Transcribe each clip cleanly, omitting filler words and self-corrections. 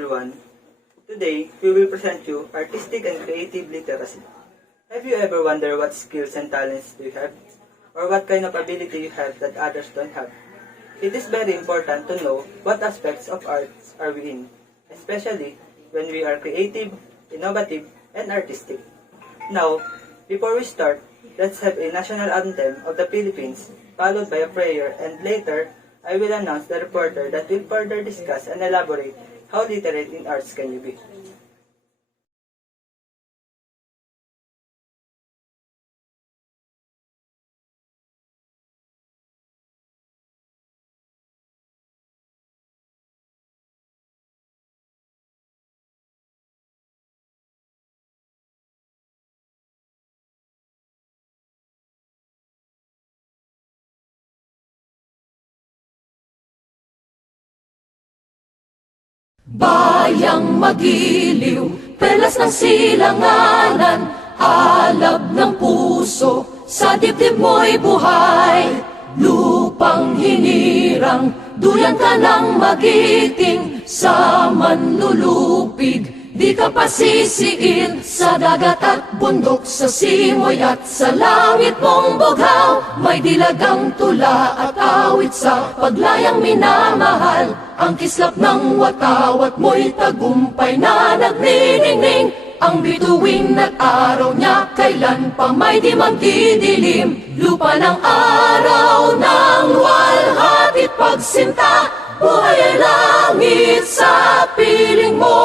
everyone. Today, we will present you artistic and creative literacy. Have you ever wondered what skills and talents do you have? Or what kind of ability you have that others don't have? It is very important to know what aspects of arts are we in, especially when we are creative, innovative, and artistic. Now, before we start, let's have a national anthem of the Philippines, followed by a prayer, and later, I will announce the reporter that will further discuss and elaborate how literate in arts can you be. Bayang magiliw, perlas ng silanganan, alab ng puso, sa dibdib mo'y buhay. Lupang hinirang, duyan ka ng magiting, sa manlulupig, di ka pasisiin. Sa dagat at bundok, sa simoy at sa langit mong bughaw, may dilagang tula at awit sa paglayang minamahal. Ang kislap ng watawat mo'y tagumpay na nagniningning. Ang bituin at araw niya kailan pa may di magdidilim. Lupa ng araw ng luwalhati't pagsinta, buhay ay langit sa piling mo.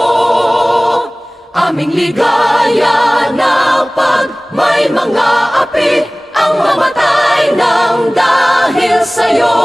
Aming ligaya na pag may mga api, ang mamatay ng dahil sa'yo.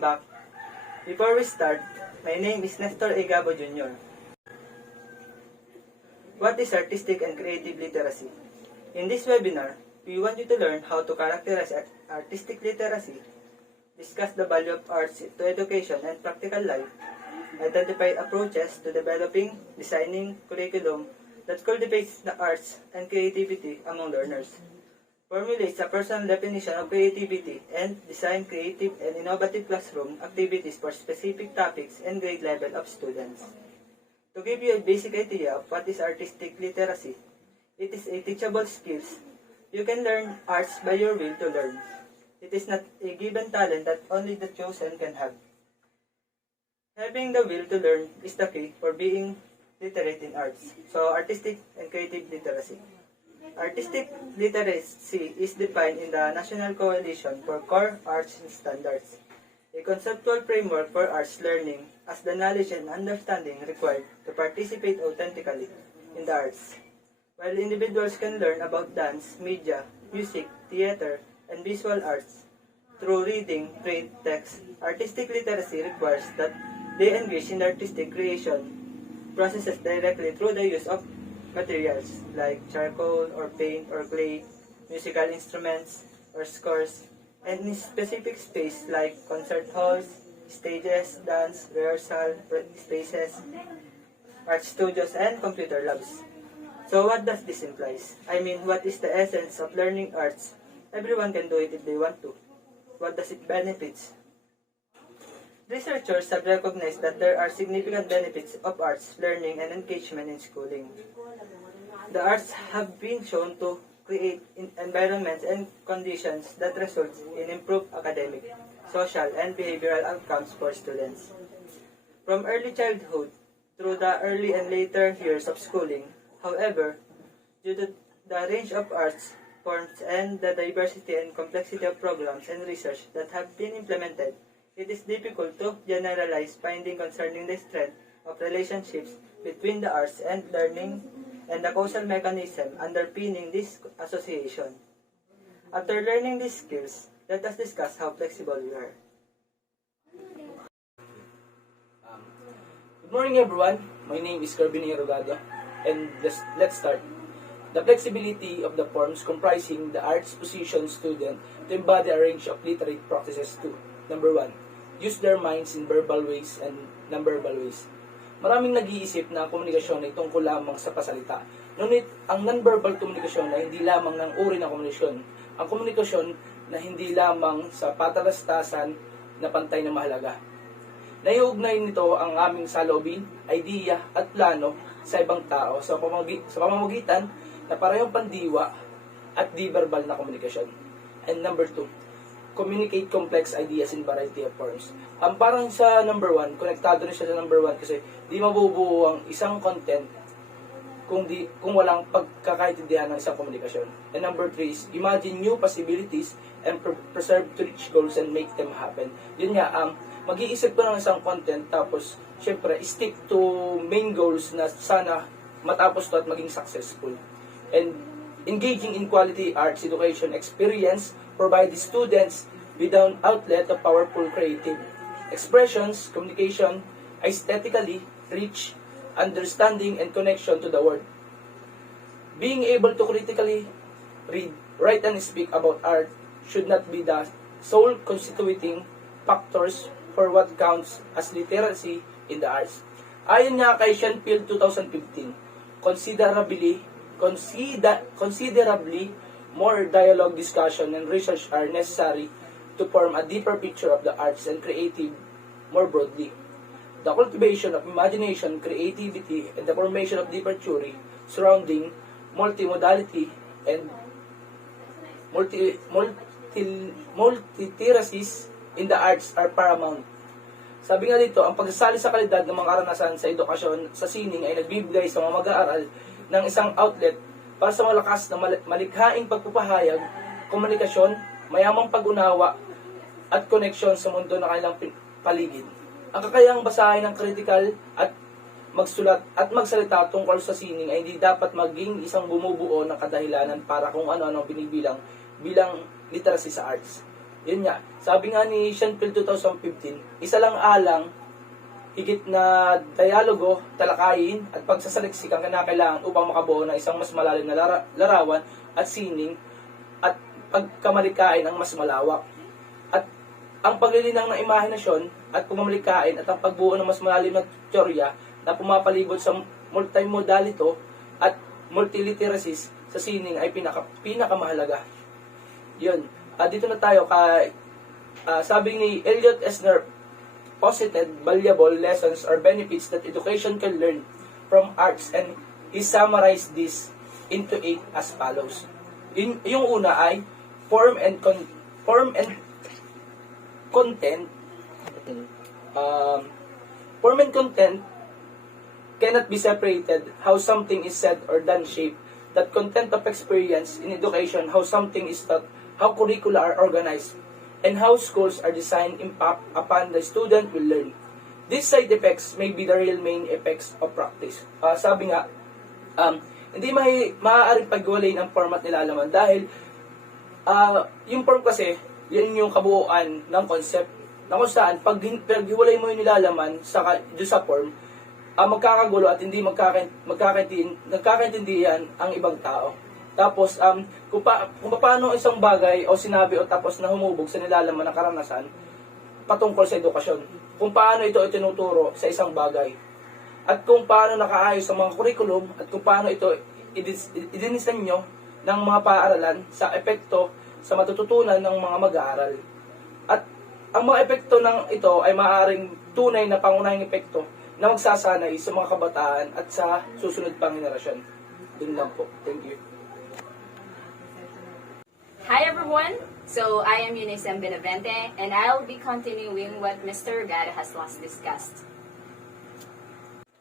welcome back. Before we start, my name is Nestor Gabo Jr. What is artistic and creative literacy? In this webinar, we want you to learn how to characterize artistic literacy, discuss the value of arts to education and practical life, identify approaches to developing, designing curriculum that cultivates the arts and creativity among learners, formulates a personal definition of creativity, and design creative and innovative classroom activities for specific topics and grade level of students. To give you a basic idea of what is artistic literacy, it is a teachable skills. You can learn arts by your will to learn. It is not a given talent that only the chosen can have. Having the will to learn is the key for being literate in arts. So, artistic and creative literacy. Artistic literacy is defined in the National Coalition for Core Arts Standards, a conceptual framework for arts learning as the knowledge and understanding required to participate authentically in the arts. While individuals can learn about dance, media, music, theater, and visual arts through reading, print, text, artistic literacy requires that they engage in artistic creation processes directly through the use of materials like charcoal or paint or clay, musical instruments or scores, and in specific space like concert halls, stages, dance, rehearsal spaces, art studios, and computer labs. So what does this imply? I mean, what is the essence of learning arts? Everyone can do it if they want to. What does it benefits? Researchers have recognized that there are significant benefits of arts learning and engagement in schooling. The arts have been shown to create environments and conditions that result in improved academic, social, and behavioral outcomes for students. From early childhood through the early and later years of schooling, however, due to the range of arts forms and the diversity and complexity of programs and research that have been implemented, it is difficult to generalize findings concerning the strength of relationships between the arts and learning and the causal mechanism underpinning this association. After learning these skills, let us discuss how flexible we are. Good morning everyone, my name is Kiervin Rogado, and let's start. The flexibility of the forms comprising the arts position student to embody a range of literate practices too. Number 1, use their minds in verbal ways and non-verbal ways. Maraming nag-iisip na ang komunikasyon ay tungkol lamang sa pasalita. Ngunit ang non-verbal komunikasyon ay hindi lamang ng uri ng komunikasyon. Ang komunikasyon na hindi lamang sa patalastasan na pantay na mahalaga. Naiugnay nito ang aming saloobin, idea at plano sa ibang tao sa pamamagitan na parehong pandiwa at di-verbal na komunikasyon. And number 2, communicate complex ideas in variety of forms. Parang sa number 1, konektado rin siya sa number 1 kasi di mabubuo ang isang content kung walang pagkakaintindihan ng isang komunikasyon. And number 3 is imagine new possibilities and preserve to reach goals and make them happen. Yun nga, mag-iisip ko ng isang content tapos syempre stick to main goals na sana matapos to at maging successful. And engaging in quality arts education experience provide the students with an outlet of powerful creative expressions, communication, aesthetically rich, understanding, and connection to the world. Being able to critically read, write, and speak about art should not be the sole constituting factors for what counts as literacy in the arts. Ayon nga kay Shenfield 2015, considerably more dialogue, discussion, and research are necessary to form a deeper picture of the arts and creative more broadly. The cultivation of imagination, creativity, and the formation of deeper theory surrounding multimodality and multiteracies in the arts are paramount. Sabi nga dito, ang pagsasali sa kalidad ng mga karanasan sa edukasyon sa sining ay nagbibigay sa mga mag-aaral ng isang outlet para sa malakas na malikhaing pagpapahayag, komunikasyon, mayamang pag-unawa, at koneksyon sa mundo na kanilang paligid. Ang kakayahang basahin ng critical at magsulat at magsalita tungkol sa sining ay hindi dapat maging isang bumubuo ng kadahilanan para kung ano-ano binibilang bilang literacy sa arts. Yun nga, sabi nga ni Shenfield 2015, isa lang alang, higit na dialogo, talakayin, at pagsasaliksik ang kinakailangan upang makabuo ng isang mas malalim na larawan at sining at pagkamalikain ang mas malawak. At ang paglilinang ng imahinasyon at pagmamalikain at ang pagbuo ng mas malalim na teorya na pumapalibot sa multimodalito at multiliteracies sa sining ay pinakamahalaga. Yun. Dito na tayo kay sabi ni Elliot Esner, posited valuable lessons or benefits that education can learn from arts, and he summarized this into 8 as follows. Yung una ay form and content. Form and content cannot be separated. How something is said or done shape that content of experience in education, how something is taught, how curricula are organized, and how schools are designed impact upon the student will learn. These side effects may be the real main effects of practice. Sabi nga, hindi maaaring paghiwalayin ang format nilalaman dahil yung form kasi, yun yung kabuuan ng concept na kung saan pag paghiwalay mo yung nilalaman doon sa form, magkakagulo at hindi magkakaintindihan ang ibang tao. Tapos, kung paano isang bagay o sinabi o tapos na humubog sa nilalaman ng karanasan patungkol sa edukasyon. Kung paano ito itinuturo sa isang bagay. At kung paano nakaayos sa mga curriculum at kung paano ito idinisenyo ng mga paaralan sa epekto sa matututunan ng mga mag-aaral. At ang mga epekto ng ito ay maaaring tunay na pangunahing epekto na magsasanay sa mga kabataan at sa susunod pang henerasyon. Yun lang po. Thank you. Hi everyone! So I am Eunice Benavente and I'll be continuing what Mr. Rogado has last discussed.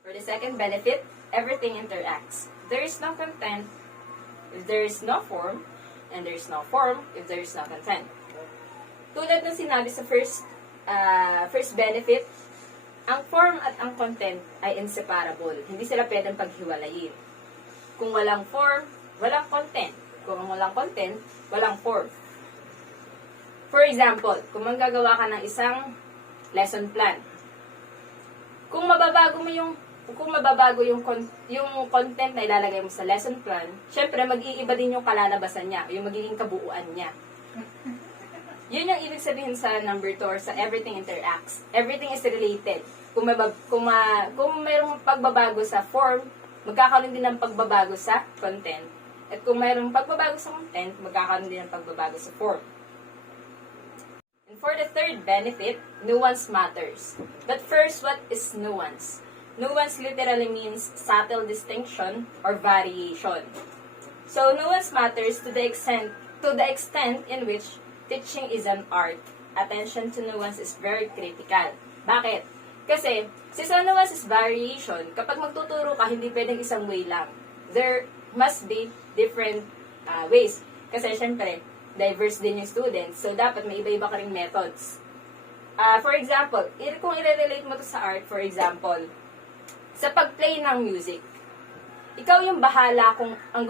For the second benefit, everything interacts. There is no content if there is no form, and there is no form if there is no content. Tulad ng sinabi sa first benefit, ang form at ang content ay inseparable. Hindi sila pwedeng paghiwalayin. Kung walang form, walang content. Kung walang content, walang form. For example, kung manggagawa ka ng isang lesson plan, kung mababago yung content na ilalagay mo sa lesson plan, syempre mag-iiba din yung kalalabasan niya, yung magiging kabuuan niya. Yun yung ibig sabihin sa number 2 or sa everything interacts. Everything is related. Kung mayroong pagbabago sa form, magkakaroon din ng pagbabago sa content. At kung mayroong pagbabago sa content, magkakaroon din ng pagbabago sa form. And for the third benefit, nuance matters. But first, what is nuance? Nuance literally means subtle distinction or variation. So nuance matters to the extent in which teaching is an art. Attention to nuance is very critical. Bakit? Kasi, since nuance is variation, kapag magtuturo ka, hindi pwedeng isang way lang. There must be different ways. Kasi, syempre, diverse din yung students. So, dapat may iba-iba ka ring methods. For example, kung i-relate mo to sa art, for example, sa pag-play ng music, ikaw yung bahala kung ang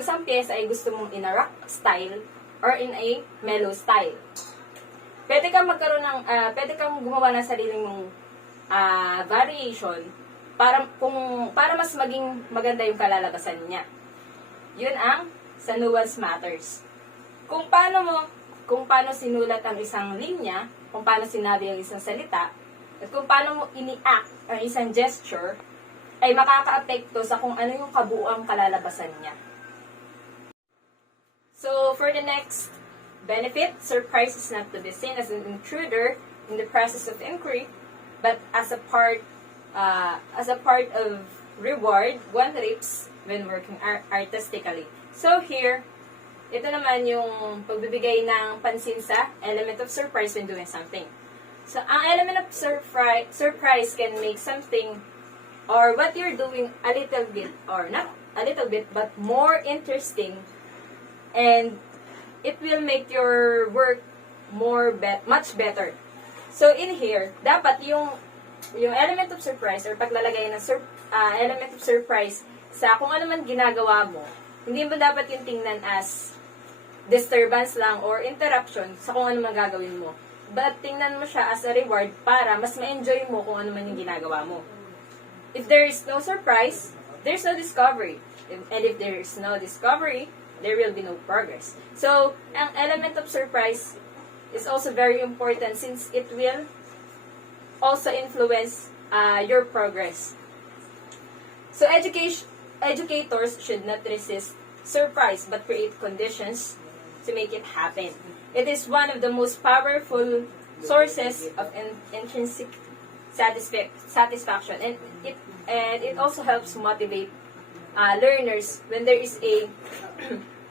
isang pyesa ay gusto mong in a rock style or in a mellow style. Pwede kang gumawa ng sariling mong variation para mas maging maganda yung kalalabasan niya. Yun ang sa nuance matters. Kung paano sinulat ang isang linya, kung paano sinabi ang isang salita, at kung paano mo ini-act ang isang gesture, ay makaka-apekto sa kung ano yung kabuuang kalalabasan niya. So, for the next benefit, surprise is not to be seen as an intruder in the process of inquiry, but as a part of reward one reaps when working artistically. So here, ito naman yung pagbibigay ng pansin sa element of surprise when doing something. So, ang element of surprise can make something or what you're doing a little bit, or not a little bit, but more interesting, and it will make your work much better. So, in here, dapat yung element of surprise or paglalagay ng element of surprise sa kung ano man ginagawa mo, hindi mo dapat yung tingnan as disturbance lang or interruption sa kung ano man gagawin mo. But tingnan mo siya as a reward para mas ma-enjoy mo kung ano man yung ginagawa mo. If there is no surprise, there's no discovery. And if there is no discovery, there will be no progress. So, ang element of surprise is also very important since it will also influence your progress. So, educators should not resist surprise but create conditions to make it happen. It is one of the most powerful sources of intrinsic satisfaction, and it also helps motivate learners when there is a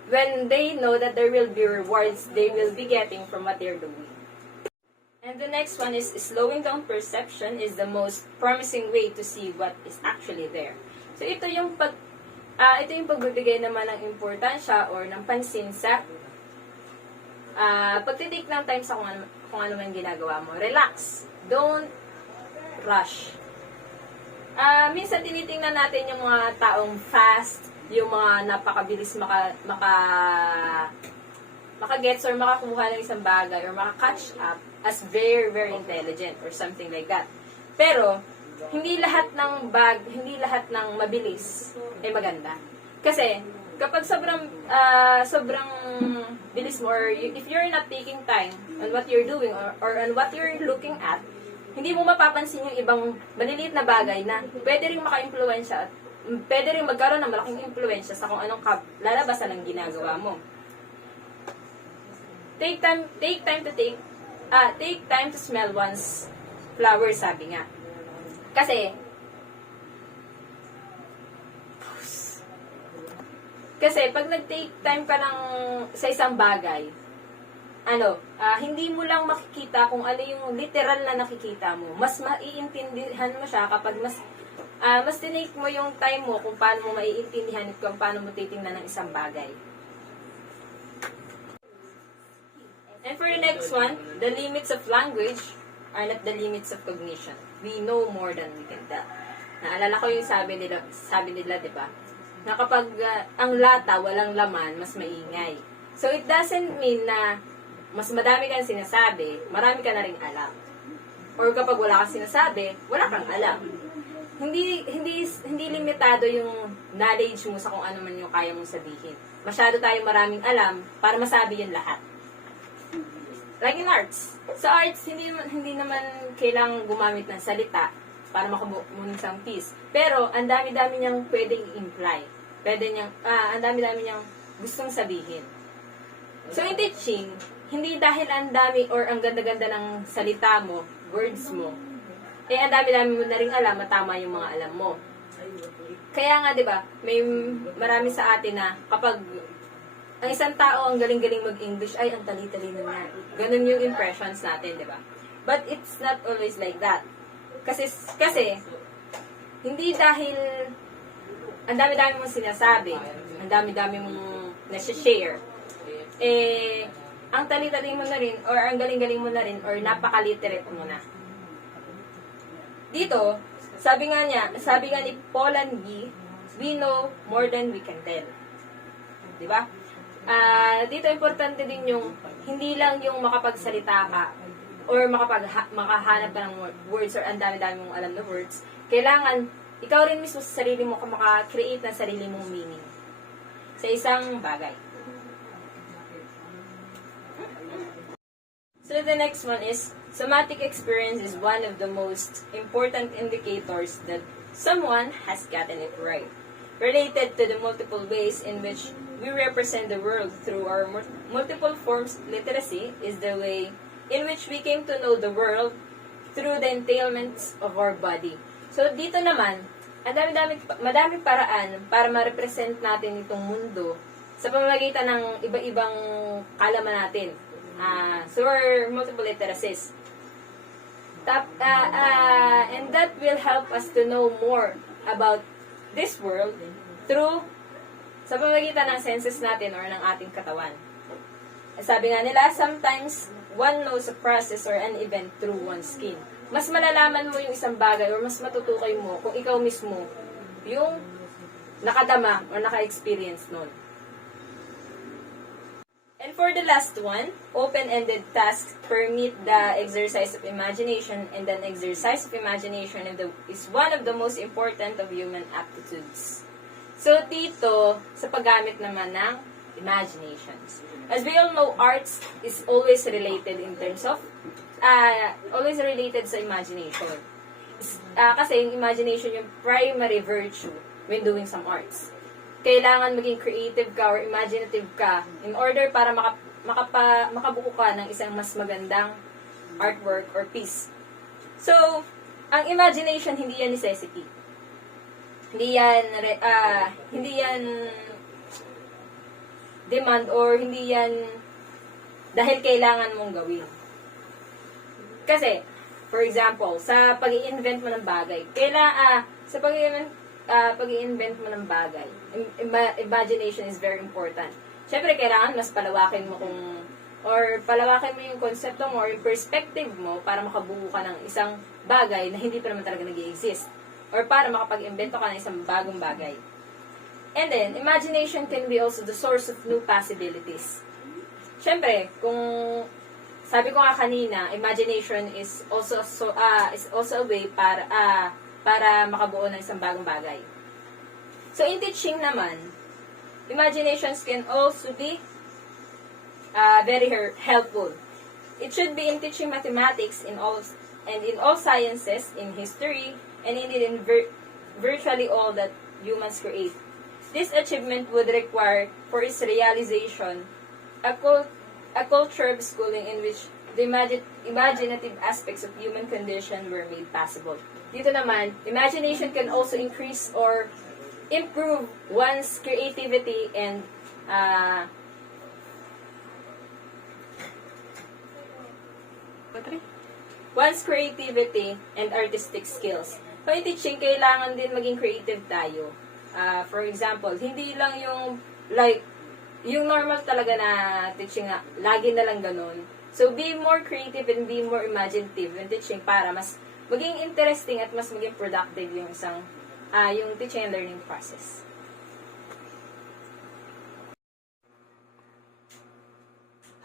when they know that there will be rewards they will be getting from what they're doing. And the next one is slowing down perception is the most promising way to see what is actually there. So ito yung pagbibigay naman ng importansya or ng pansin sa pagtitake ng time sa kung ano man ginagawa mo. Relax. Don't rush. Minsan tinitingnan natin yung mga taong fast, yung mga napakabilis makagets or makakuha ng isang bagay or makakatch up as very, very intelligent or something like that. Pero, hindi lahat ng mabilis ay maganda. Kasi, kapag sobrang bilis mo or if you're not taking time on what you're doing or on what you're looking at, hindi mo mapapansin yung ibang maliliit na bagay na pwede ring maka-impluwensya at pwede ring magkaroon ng malaking impluwensya sa kung anong lalabasan ng ginagawa mo. Take time to smell one's flower, sabi nga. Kasi pag nag-take time ka sa isang bagay, hindi mo lang makikita kung ano yung literal na nakikita mo. Mas maiintindihan mo siya kapag mas tinake mo yung time mo kung paano mo maiintindihan at kung paano mo titingnan ng isang bagay. And for the next one, the limits of language are not the limits of cognition. We know more than we can tell. Naalala ko yung sabi nila, di ba? Na kapag ang lata walang laman, mas maingay. So it doesn't mean na mas madami kang sinasabi, marami ka na rin alam. Or kapag wala kang sinasabi, wala kang alam. Hindi limitado yung knowledge mo sa kung ano man yung kaya mong sabihin. Masyado tayong maraming alam para masabi yung lahat. Like in arts. Sa arts, hindi naman kailangang gumamit ng salita para makabuo ng isang piece. Pero, ang dami-dami niyang pwedeng imply. Ang dami-dami niyang gustong sabihin. So, in teaching, hindi dahil ang dami or ang ganda-ganda ng salita mo, words mo, ang dami-dami mo na rin alam, matama yung mga alam mo. Kaya nga, di ba, may marami sa atin na kapag ang isang tao ang galing-galing mag-English, ay, ang tali-talino na. Ganun yung impressions natin, di ba? But it's not always like that. Kasi hindi dahil ang dami-dami mong sinasabi, ang dami-dami mong nasi-share, ang tali-talino mo na rin, or ang galing-galing mo na rin, or napaka-literate mo na. Dito, sabi nga ni Polan G, we know more than we can tell. Di ba? Dito importante din yung hindi lang yung makapagsalita ka or makahanap ka ng words or ang dami-dami mong alam na words. Kailangan ikaw rin mismo sa sarili mo maka-create ng sarili mong meaning sa isang bagay. So the next one is somatic experience is one of the most important indicators that someone has gotten it right. Related to the multiple ways in which we represent the world through our multiple forms, literacy is the way in which we came to know the world through the entailments of our body. So, dito naman, madaming paraan para ma-represent natin itong mundo sa pamamagitan ng iba-ibang kalaman natin. So, our multiple literacies. And that will help us to know more about this world through sa pamamagitan ng senses natin or ng ating katawan. Sabi nga nila, sometimes one knows a process or an event through one's skin. Mas malalaman mo yung isang bagay or mas matutukoy mo kung ikaw mismo yung nakadama or naka-experience nun. And for the last one, open-ended tasks permit the exercise of imagination, and an exercise of imagination is one of the most important of human aptitudes. So, dito, sa paggamit naman ng imaginations. As we all know, arts is always related in terms of, always related sa imagination. Kasi yung imagination yung primary virtue when doing some arts. Kailangan maging creative ka or imaginative ka in order para makabuo ka ng isang mas magandang artwork or piece. So, ang imagination, hindi yan necessity. Hindi yan demand or hindi yan dahil kailangan mong gawin. Kasi, for example, sa pag-i-invent mo ng bagay, sa pag-i-invent mo ng bagay, imagination is very important. Siyempre, kailangan mas palawakin mo palawakin mo yung konsepto mo or yung perspective mo para makabuo ka ng isang bagay na hindi pa naman talaga nag-i-exist. Or para makapag-invento ka ng isang bagong bagay. And then, imagination can be also the source of new possibilities. Siyempre, kung sabi ko nga kanina, imagination is also a way para makabuo ng isang bagong bagay. So, in teaching naman, imaginations can also be very helpful. It should be in teaching mathematics in all sciences, in history, and in virtually all that humans create. This achievement would require, for its realization, a culture of schooling in which the imaginative aspects of human condition were made possible. Dito naman, imagination can also increase or improve one's creativity and artistic skills. Kung teaching, kailangan din maging creative tayo. For example, hindi lang yung normal talaga na teaching na lagi na lang ganun. So, be more creative and be more imaginative in teaching para mas maging interesting at mas maging productive yung yung teaching and learning process.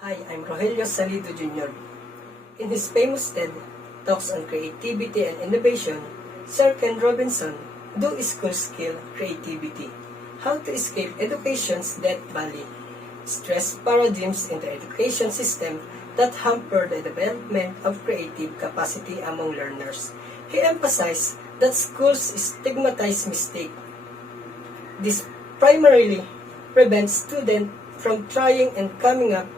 Hi, I'm Rogelio Salido Jr. In his famous TED Talks on Creativity and Innovation, Sir Ken Robinson, Do School Skill Creativity, How to Escape Education's Death Valley, stressed paradigms in the education system that hamper the development of creative capacity among learners. He emphasized that schools stigmatize mistake. This primarily prevents students from trying and coming up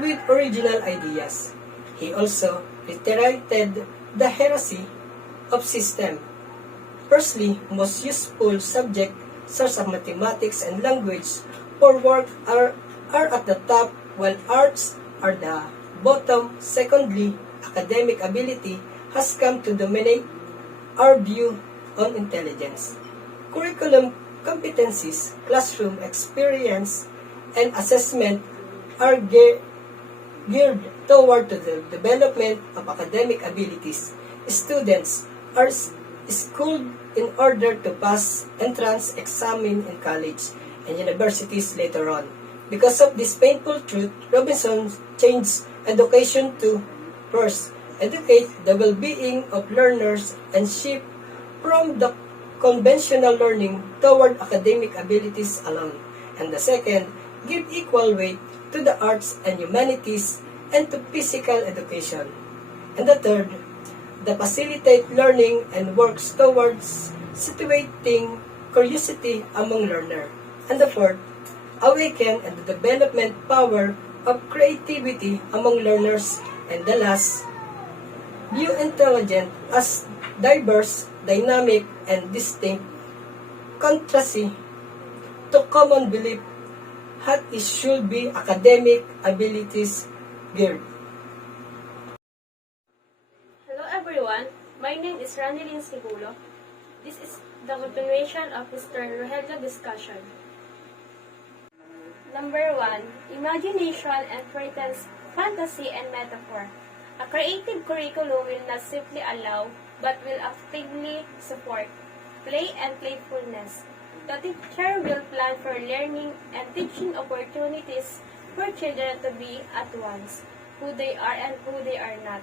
with original ideas. He also reiterated the heresy of system. Firstly, most useful subjects such as mathematics and language for work are at the top, while arts are the bottom. Secondly, academic ability has come to dominate our view on intelligence. Curriculum competencies, classroom experience, and assessment are geared toward the development of academic abilities. Students are schooled in order to pass entrance exam in college and universities later on. Because of this painful truth, Robinson changed education to first, educate the well-being of learners and shift from the conventional learning toward academic abilities alone. And the second, give equal weight to the arts and humanities and to physical education. And the third, the facilitate learning and works towards situating curiosity among learners. And the fourth, awaken and the development power of creativity among learners. And the last, view intelligence as diverse, dynamic, and distinct, contrary to common belief that it should be academic abilities geared. Hello everyone, my name is Randilyn Sibulo. This is the continuation of Mr. Rogelio discussion. Number 1, imagination and pretends fantasy and metaphor. A creative curriculum will not simply allow, but will actively support play and playfulness. The teacher will plan for learning and teaching opportunities for children to be at once who they are and who they are not.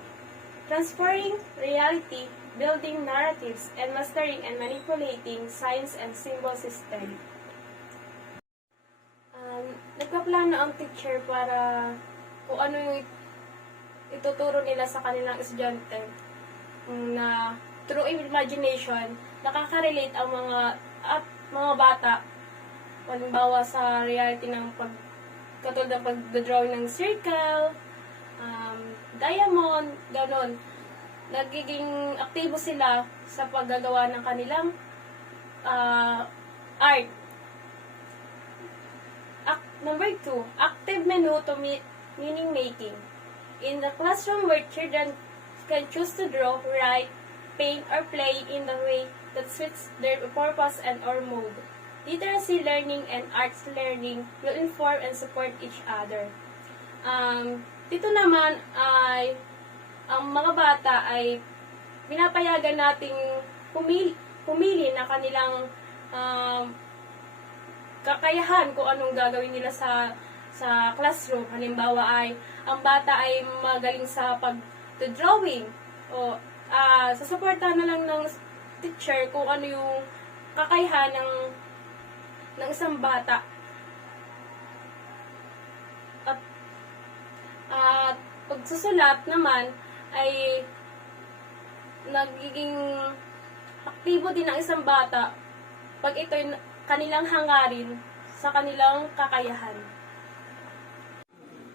Transferring reality, building narratives, and mastering and manipulating science and symbol system. Nagpaplano ang teacher para kung ano yung ituturo nila sa kanilang estudyante na through imagination, nakaka-relate ang mga bata halimbawa sa reality ng katulad ng pag-drawing ng circle, diamond, ganon. Nagiging aktibo sila sa paggagawa ng kanilang art. Number 2, active menu to meaning making. In the classroom where children can choose to draw, write, paint, or play in the way that suits their purpose and or mood. Literacy learning and arts learning will inform and support each other. Dito naman ay ang mga bata ay pinapayagan nating pumili na kanilang kakayahan kung anong gagawin nila sa classroom. Halimbawa ay ang bata ay magaling sa pag-drawing o sasuportahan na lang ng teacher kung ano yung kakayahan ng isang bata. At pagsusulat naman ay nagiging aktibo din ng isang bata pag ito'y kanilang hangarin sa kanilang kakayahan.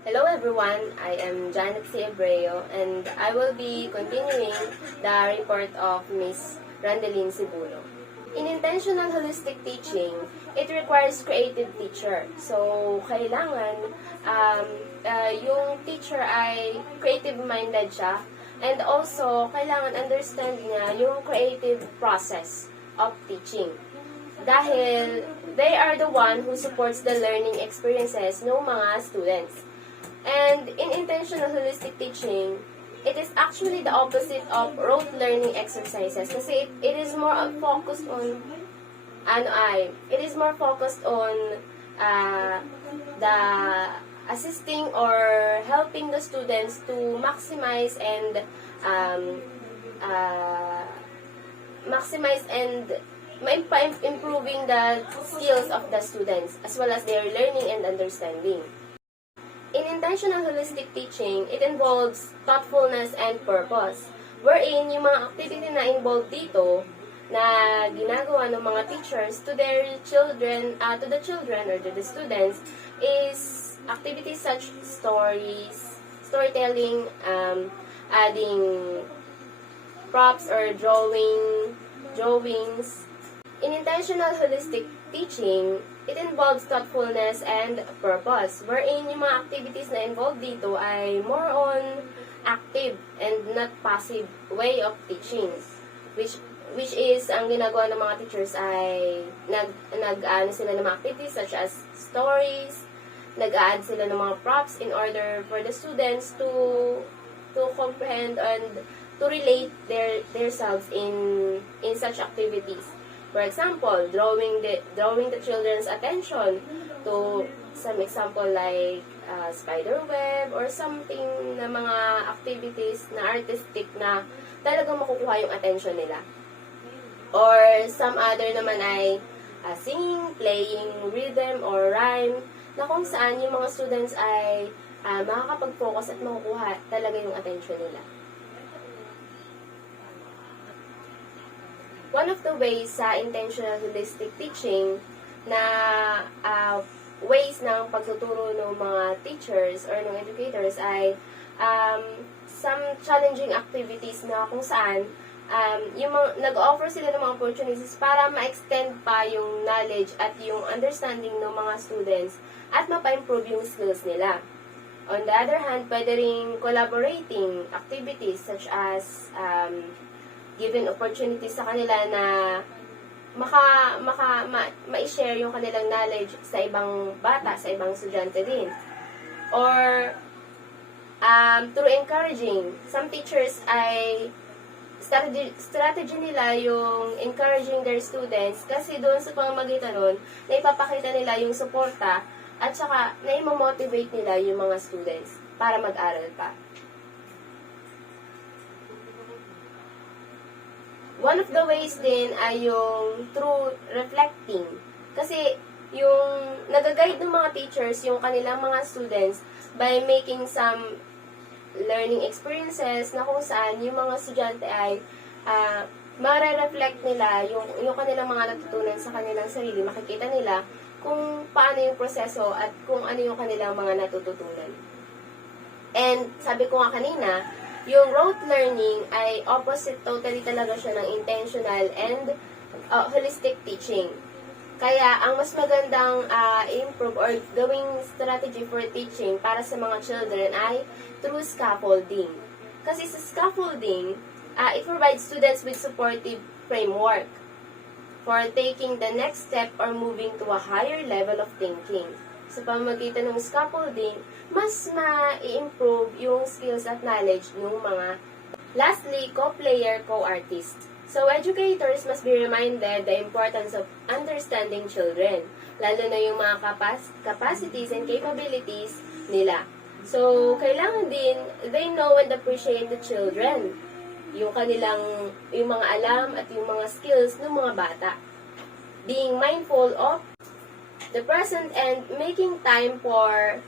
Hello everyone, I am Janeth Ebreo and I will be continuing the report of Miss Randilyn Sibulo. In intentional holistic teaching, it requires creative teacher. So, kailangan yung teacher ay creative-minded siya and also kailangan understand niya yung creative process of teaching. Dahil they are the one who supports the learning experiences ng mga students. And in intentional holistic teaching, it is actually the opposite of rote learning exercises kasi it is more focused on the assisting or helping the students to maximize and improving the skills of the students as well as their learning and understanding. In intentional holistic teaching, it involves thoughtfulness and purpose, wherein yung mga activity na involved dito na ginagawa ng mga teachers to their children, to the students, is activities such storytelling, adding props or drawings. In intentional holistic teaching, it involves thoughtfulness and purpose, wherein yung mga activities na involved dito ay more on active and not passive way of teaching, which is ang ginagawa ng mga teachers ay nag-aano sila ng mga activities such as stories, nag-add sila ng mga props in order for the students to comprehend and to relate their selves in such activities. For example, drawing the children's attention to some example like spider web or something na mga activities na artistic na talagang makukuha yung attention nila. Or some other naman ay singing, playing rhythm or rhyme na kung saan yung mga students ay makakapag-focus at makukuha talaga yung attention nila. One of the ways sa intentional holistic teaching na ways ng pagtuturo ng mga teachers or ng educators ay some challenging activities na kung saan yung nag-offer sila ng mga opportunities para ma-extend pa yung knowledge at yung understanding ng mga students at mapa-improve yung skills nila. On the other hand, pwede rin collaborating activities such as given opportunities sa kanila na ma-share yung kanilang knowledge sa ibang bata, sa ibang estudyante din. Or through encouraging, some teachers ay strategy nila yung encouraging their students kasi doon sa pamamagitan nun, na ipapakita nila yung suporta at saka na-motivate nila yung mga students para mag-aral pa. One of the ways din ay yung through reflecting. Kasi yung nag-guide ng mga teachers yung kanilang mga students by making some learning experiences na kung saan yung mga estudyante ay mare-reflect nila yung kanilang mga natutunan sa kanilang sarili. Makikita nila kung paano yung proseso at kung ano yung kanilang mga natututunan. And sabi ko nga kanina, yung rote learning ay opposite totally talaga siya ng intentional and holistic teaching. Kaya, ang mas magandang improve or gawing strategy for teaching para sa mga children ay through scaffolding. Kasi sa scaffolding, it provides students with supportive framework for taking the next step or moving to a higher level of thinking. Sa pamamagitan ng scaffolding, mas ma-improve yung skills at knowledge ng mga. Lastly, co-player, co-artist. So, educators must be reminded the importance of understanding children, lalo na yung mga capacities and capabilities nila. So, kailangan din, they know and appreciate the children, yung mga alam at yung mga skills ng mga bata. Being mindful of the present and making time for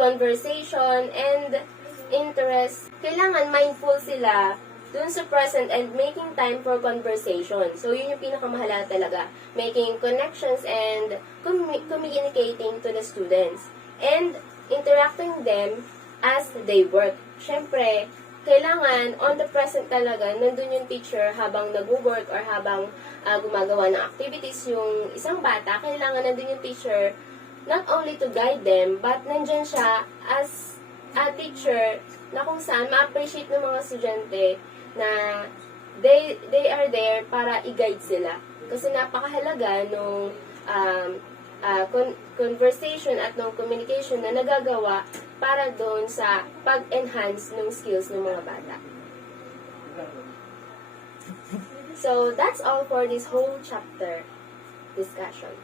conversation and interest. Kailangan mindful sila dun sa present and making time for conversation. So, yun yung pinakamahalaga talaga. Making connections and communicating to the students. And interacting them as they work. Siyempre, kailangan on the present talaga, nandun yung teacher habang nag-work or habang gumagawa ng activities yung isang bata, kailangan nandun yung teacher not only to guide them, but nandyan siya as a teacher na kung saan ma-appreciate ng mga estudyante na they are there para i-guide sila. Kasi napakahalaga nung conversation at nung communication na nagagawa para doon sa pag-enhance ng skills ng mga bata. So, that's all for this whole chapter discussion.